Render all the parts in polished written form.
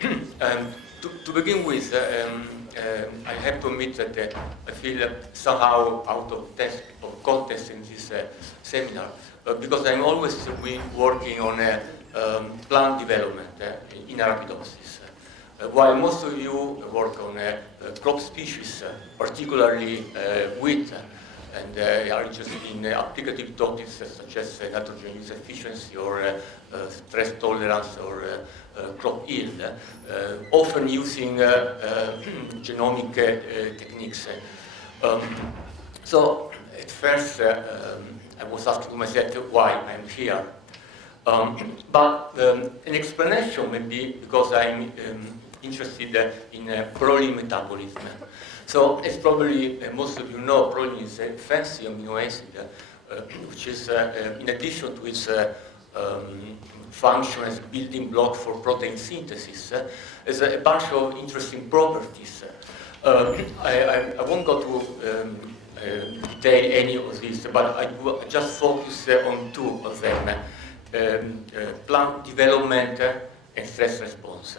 To begin with, I have to admit that I feel somehow out of context in this seminar, because I'm always working on plant development in arabidopsis, while most of you work on crop species, particularly wheat, and are interested in applicative topics such as nitrogen use efficiency or stress tolerance or crop yield, often using genomic techniques. So at first I was asking myself why I'm here. But an explanation may be because I'm interested in proline metabolism. So, as probably most of you know, proline is a fancy amino acid, which is, in addition to its function as building block for protein synthesis, has a bunch of interesting properties. I won't go to detail any of these, but I will just focus on two of them, plant development and stress response.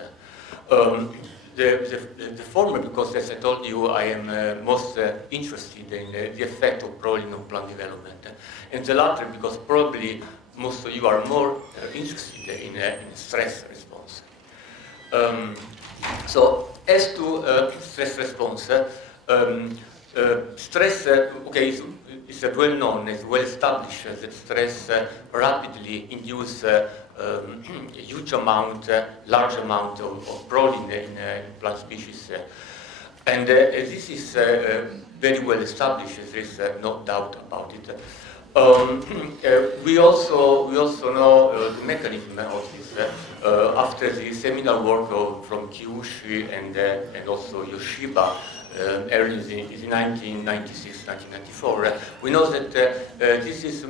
The former, because as I told you, I am most interested in the effect of proline on plant development. And the latter, because probably most of you are more interested in stress response. So, as to stress response, stress, okay, is well known, it's well established that stress rapidly induces a huge amount, large amount of proline in plant species. And this is very well established, there is no doubt about it. We also know the mechanism of this after the seminal work from Kiushi and also Yoshiba early in 1996, 1994. We know that this is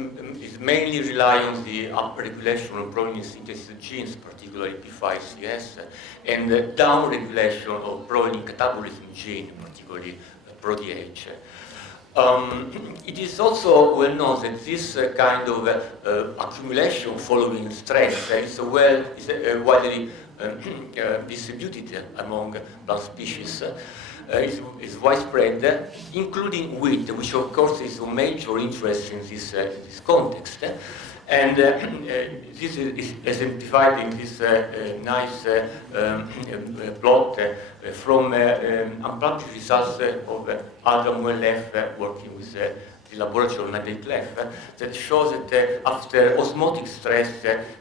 mainly rely on the upregulation of proline synthesis genes, particularly P5CS, and downregulation of proline catabolism gene, particularly ProDH. It is also well known that this kind of accumulation following stress is widely distributed among plant species. Is widespread, including wheat, which of course is of major interest in this context. And this is exemplified in this nice plot from unpublished results of Adam Wellef working with the laboratory of Nadine Clef, that shows that after osmotic stress,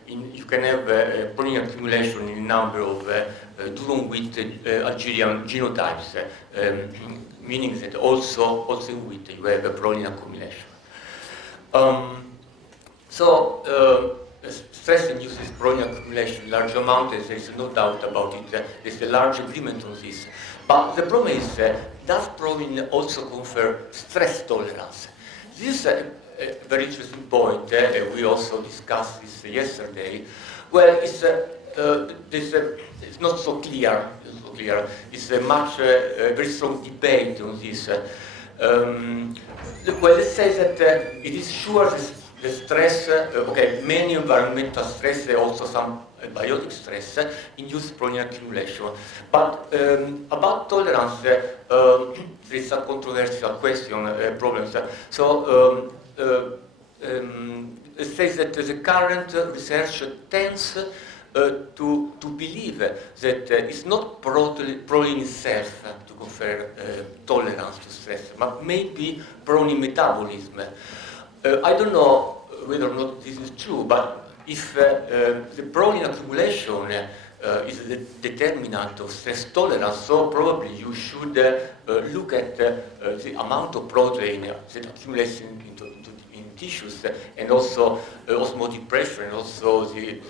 you can have proline accumulation in a number of durum wheat Algerian genotypes, meaning that also in wheat you have a proline accumulation. Stress induces proline accumulation in large amounts, there is no doubt about it, there is a large agreement on this. But the problem is, does proline also confer stress tolerance? This is a very interesting point, we also discussed this yesterday. Well, it's not so clear, it's a very strong debate on this. Well, let's say that it is sure the stress, many environmental stress, also some biotic stress, induce proline accumulation. But about tolerance, there is a controversial question, problems. So it says that the current research tends to believe that it's not proline itself to confer tolerance to stress, but maybe proline metabolism. I don't know whether or not this is true, but if the proline accumulation is the determinant of stress tolerance, so probably you should look at the amount of protein that accumulates in tissues, and also osmotic pressure, and also the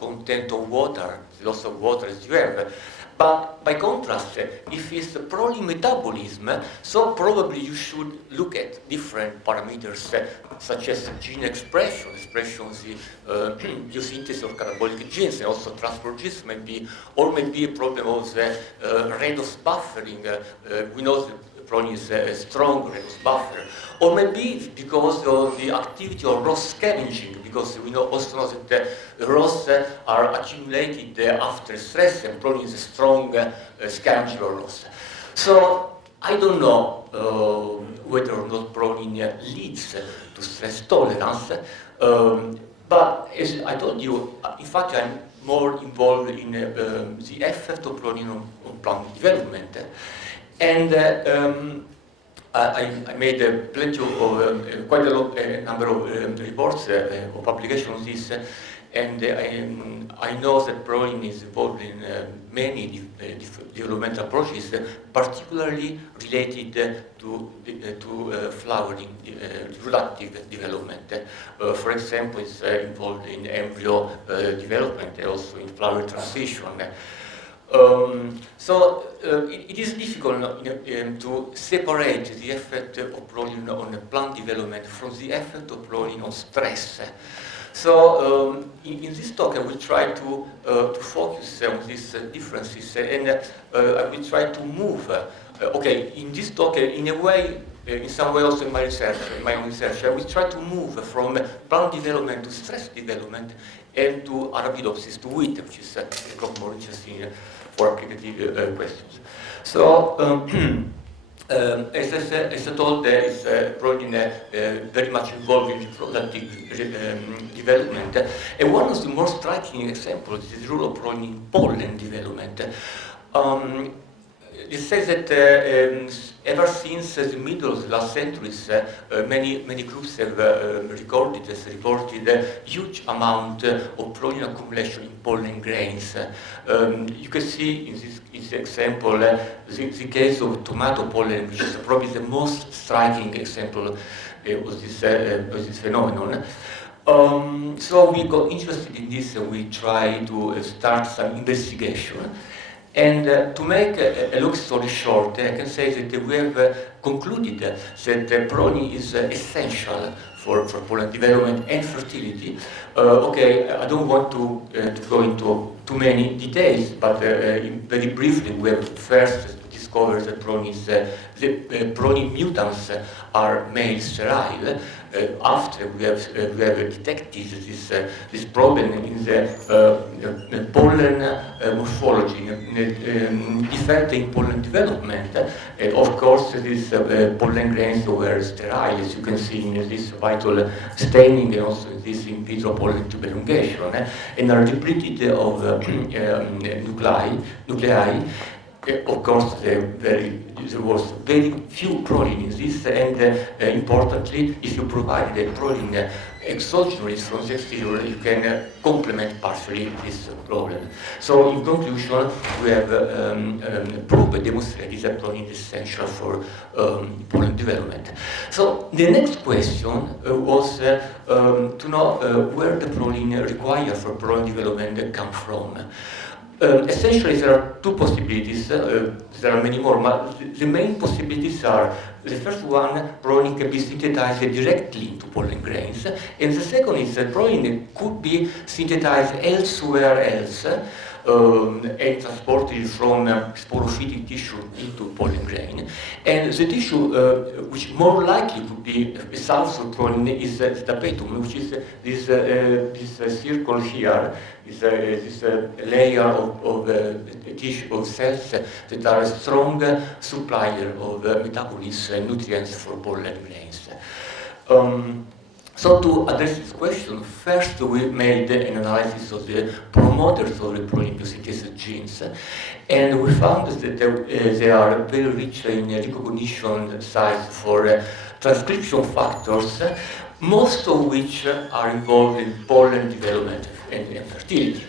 content of water, the loss of water as you have. But by contrast, if it's the proline metabolism, so probably you should look at different parameters such as gene expression of the biosynthesis of catabolic genes, and also transport genes maybe, or maybe a problem of the redox buffering. We know that proline is a strong redox buffer, or maybe it's because of the activity of ROS scavenging, because we also know that rods are accumulated after stress, and proline is a strong scavenger rods. So I don't know whether or not proline leads to stress tolerance, but as I told you, in fact, I'm more involved in the effect of proline on plant development. And I made plenty of, quite a number of reports or publications on this, and I know that proline is involved in many developmental approaches, particularly related to flowering, reproductive development. For example, it's involved in embryo development and also in flower transition. So it is difficult to separate the effect of proline on plant development from the effect of proline on stress. So in this talk I will try to focus on these differences, and I will try to move, okay, in this talk in a way, in some way also in my research, in my own research, I will try to move from plant development to stress development and to arabidopsis, to wheat, which is more interesting for applicative questions. So, as I told, proline very much involved in reproductive development. And one of the more striking examples is the role of proline in pollen development. It says that ever since the middle of the last centuries, many groups have reported a huge amount of proline accumulation in pollen grains. You can see in this example the case of tomato pollen, which is probably the most striking example of this phenomenon. So we got interested in this, and we tried to start some investigation. And to make a long story short, I can say that we have concluded that proline is essential for pollen development and fertility. Okay, I don't want to go into too many details, but very briefly, we have first discovered that the proline mutants are male sterile. After we have detected this problem in the pollen morphology, defect in pollen development, of course these pollen grains were sterile, as you can see in this vital staining and also in this in vitro pollen tube elongation, and are depleted of nuclei. Of course, there was very few proline in this, and importantly, if you provide the proline exogenous from the exterior, you can complement partially this problem. So, in conclusion, we have proved and demonstrated that proline is essential for pollen development. So, the next question was to know where the proline required for pollen development come from. Essentially, there are two possibilities. There are many more, but the main possibilities are: the first one, proline can be synthesized directly into pollen grains, and the second is that proline could be synthesized elsewhere else and transported from sporophytic tissue into pollen grain. And the tissue which more likely could be a source of proline is the tapetum, which is this circle here, is this layer of tissue of cells that are a strong supplier of metabolism and nutrients for pollen grains. So to address this question, first we made an analysis of the promoters of the proline biosynthesis genes, and we found that they are very rich in recognition sites for transcription factors, most of which are involved in pollen development and fertility.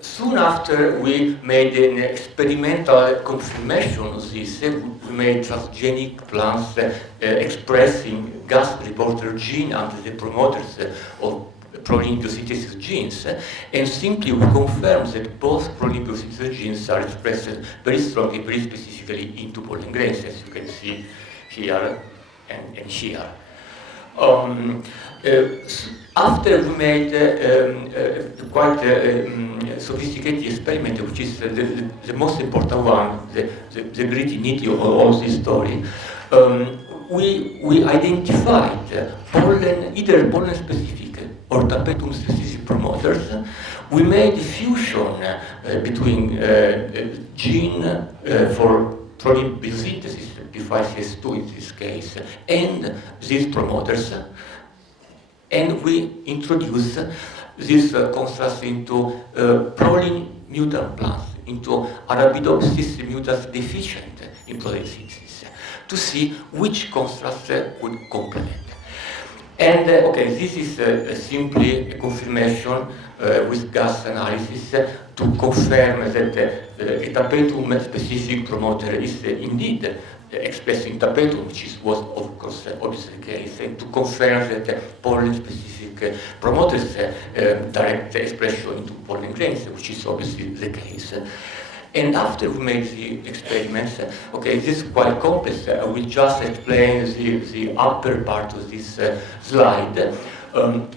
Soon after we made an experimental confirmation of this, we made transgenic plants expressing gas reporter gene under the promoters of proline biosynthesis genes, and simply we confirmed that both proline biosynthesis genes are expressed very strongly, very specifically into pollen grains, as you can see here and here. After we made quite sophisticated experiment, which is the most important one, the gritty nitty of all this story, we identified pollen, either pollen-specific or tapetum-specific promoters. We made fusion between gene for proline biosynthesis, P5CS2 in this case, and these promoters, and we introduced this construct into proline mutant plants, into arabidopsis mutant deficient in proline synthesis, to see which constructs would complement. And okay, this is simply a confirmation with gas analysis to confirm that a tapetum-specific promoter is indeed expressed in tapetum, which was of course obviously the case, and to confirm that pollen-specific promoters direct expression into pollen grains, which is obviously the case. And after we made the experiments, okay, this is quite complex. I will just explain the upper part of this slide.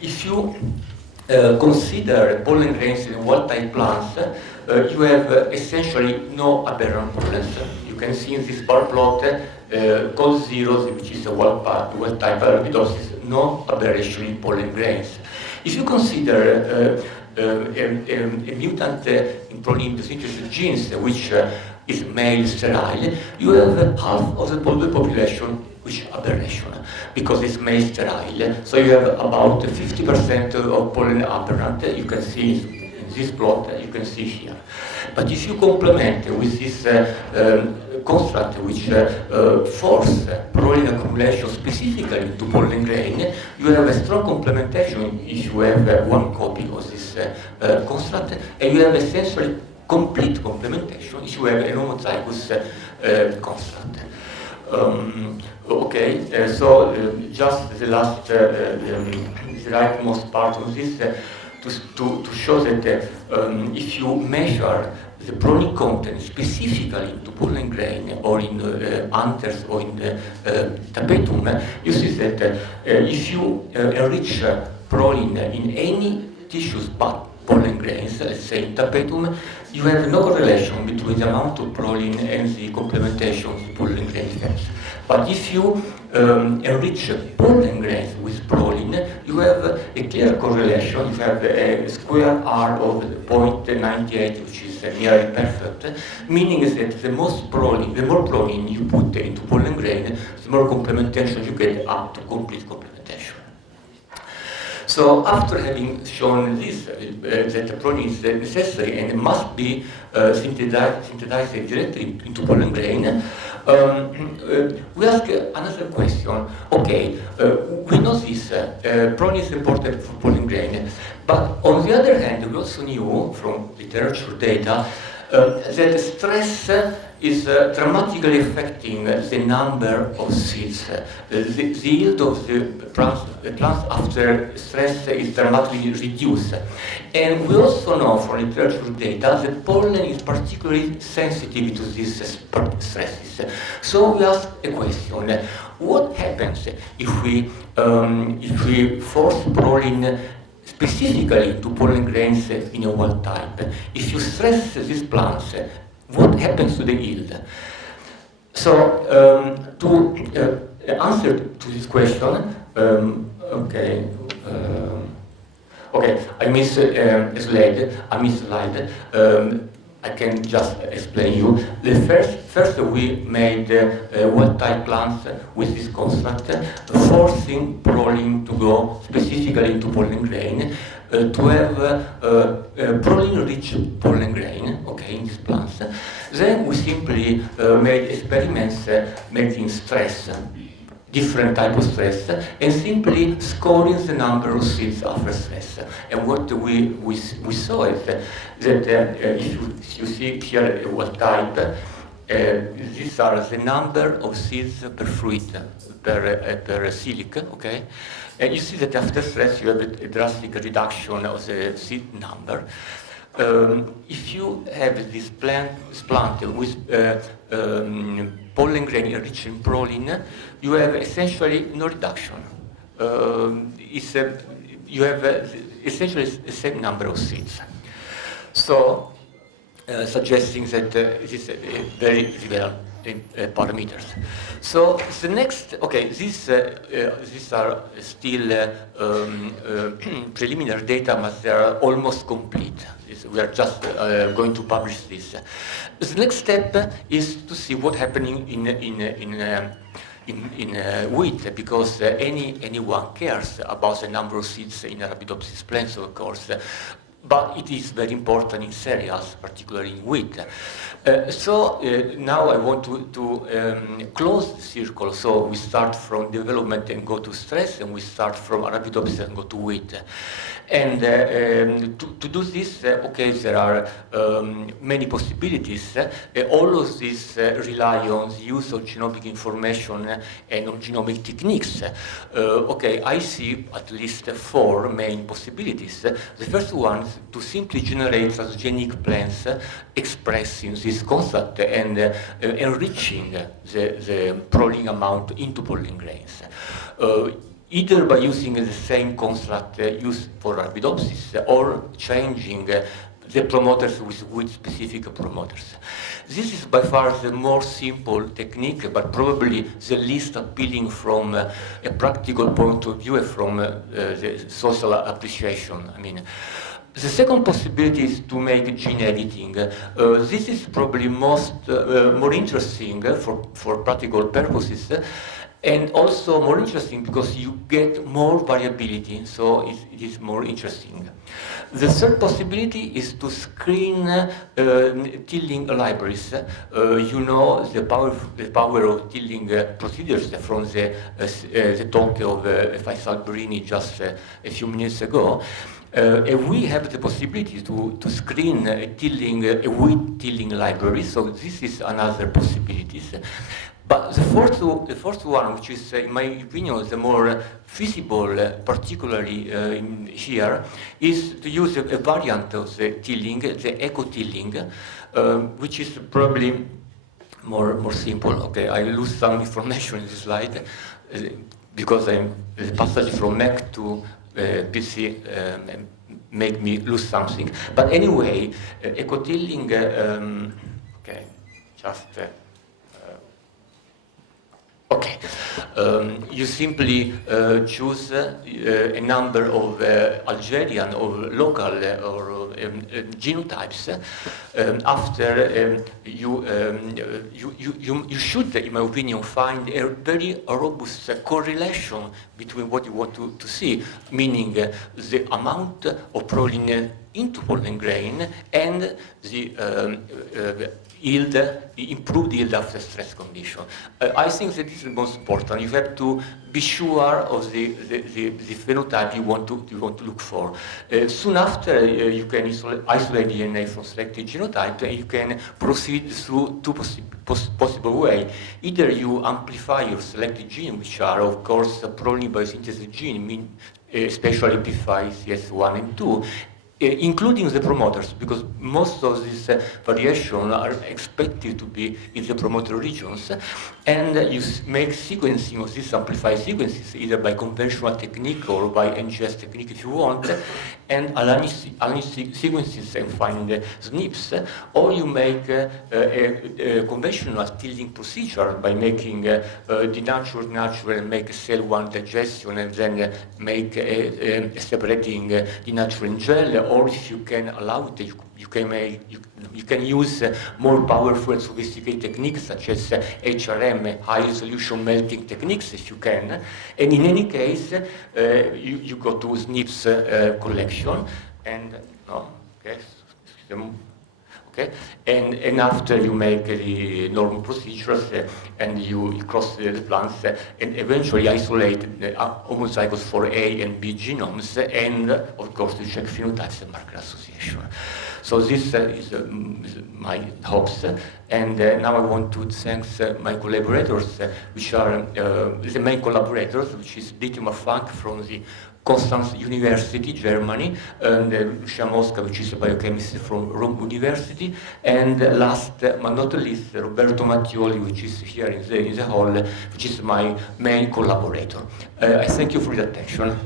If you consider pollen grains in wild-type plants, you have essentially no aberrant pollens. You can see in this bar plot called zeros, which is a wild-type arabidopsis, no aberration in pollen grains. If you consider a mutant in proline biosynthesis genes, which is male sterile, you have half of the population which aberration, because it's male sterile. So you have about 50% of pollen aberrant. You can see in this plot, you can see here. But if you complement with this construct which force proline accumulation specifically into pollen grain, you have a strong complementation if you have one copy of this construct, and you have essentially complete complementation if you have a homozygous construct. Okay, so just the last, the rightmost part of this, to show that if you measure the proline content specifically into pollen grain or in anthers or in tapetum, you see that if you enrich proline in any tissues but pollen grains, let's say in tapetum, you have no correlation between the amount of proline and the complementation of the pollen grain effects. But if you enrich pollen grains with proline, you have a clear correlation. You have a square R of 0.98, which is nearly perfect, meaning that the more proline you put into pollen grain, the more complementation you get up to complete complementation. So after having shown this, that proline is necessary and must be synthesized directly into pollen grain, we ask another question. Okay, we know this, proline is important for pollen grain, but on the other hand, we also knew from literature data that stress is dramatically affecting the number of seeds. The yield of the plants after stress is dramatically reduced. And we also know from literature data that pollen is particularly sensitive to these stresses. So we ask a question: what happens if we force proline specifically to pollen grains in a wild type? If you stress these plants, what happens to the yield? So to answer to this question, okay, I missed a slide. I can just explain you. First we made wild-type plants with this construct, forcing proline to go specifically into pollen grain, to have proline-rich pollen grain, okay, in these plants. Then we simply made experiments making stress, different type of stress, and simply scoring the number of seeds after stress. And what we saw is that if you see here what type, these are the number of seeds per fruit, per silic, okay? And you see that after stress you have a drastic reduction of the seed number. If you have this plant with pollen grain rich in proline, you have essentially no reduction. You have essentially the same number of seeds. So, suggesting that this is a very parameters. So the next, okay, these are still preliminary data, but they are almost complete. We are just going to publish this. The next step is to see what's happening in wheat, because anyone cares about the number of seeds in arabidopsis plants, of course. But it is very important in cereals, particularly in wheat. Now I want to close the circle. So we start from development and go to stress, and we start from arabidopsis and go to wheat. And to do this, okay, there are many possibilities. All of these rely on the use of genomic information and on genomic techniques. Okay, I see at least 4 main possibilities. The first one is to simply generate transgenic plants expressing this concept and enriching the Proline amount into Proline grains. Either by using the same construct used for arabidopsis or changing the promoters with wheat-specific promoters. This is by far the more simple technique, but probably the least appealing from a practical point of view and from the social appreciation. I mean, the second possibility is to make gene editing. This is probably more interesting for practical purposes. And also more interesting because you get more variability, so it is more interesting. The third possibility is to screen tilling libraries. You know the power of tilling procedures from the talk of Faisal Barini just a few minutes ago. And we have the possibility to screen wheat tilling library, so this is another possibility. But the fourth one, which is, in my opinion, the more feasible, particularly here, is to use a variant of the tilling, the eco-tilling, which is probably more simple. Okay, I lose some information in this slide because the passage from Mac to PC make me lose something. But anyway, eco-tilling, okay, just. Okay, you simply choose a number of Algerian or local or genotypes. After you should, in my opinion, find a very robust correlation between what you want to see, meaning the amount of proline into Proline grain and the yield, improved yield after stress condition. I think that this is most important. You have to be sure of the phenotype you want to look for. Soon after, you can isolate DNA from selected genotype, and you can proceed through 2 possible ways. Either you amplify your selected gene, which are, of course, Proline biosynthesis gene, especially P5, CS1, and 2, including the promoters, because most of these variations are expected to be in the promoter regions, and you make sequencing of these amplified sequences either by conventional technique or by NGS technique if you want, and align sequences and find SNPs, or you make a conventional tilling procedure by making denatured and make a cell 1 digestion and then make a separating denatured gel, or if you can allow it, you can use more powerful and sophisticated techniques such as HRM, high resolution melting techniques, if you can. And in any case, you go to SNPs collection, and okay, and after you make the normal procedures and you cross the plants and eventually isolate the homozygous for A and B genomes, and of course you check phenotypes and marker association. So this is my hopes, and now I want to thank my collaborators, which are the main collaborators, which is Dietmar Funk from the Constance University, Germany, and Lucia Mosca, which is a biochemist from Rome University, and last but not least, Roberto Mattioli, which is here in the hall, which is my main collaborator. I thank you for your attention.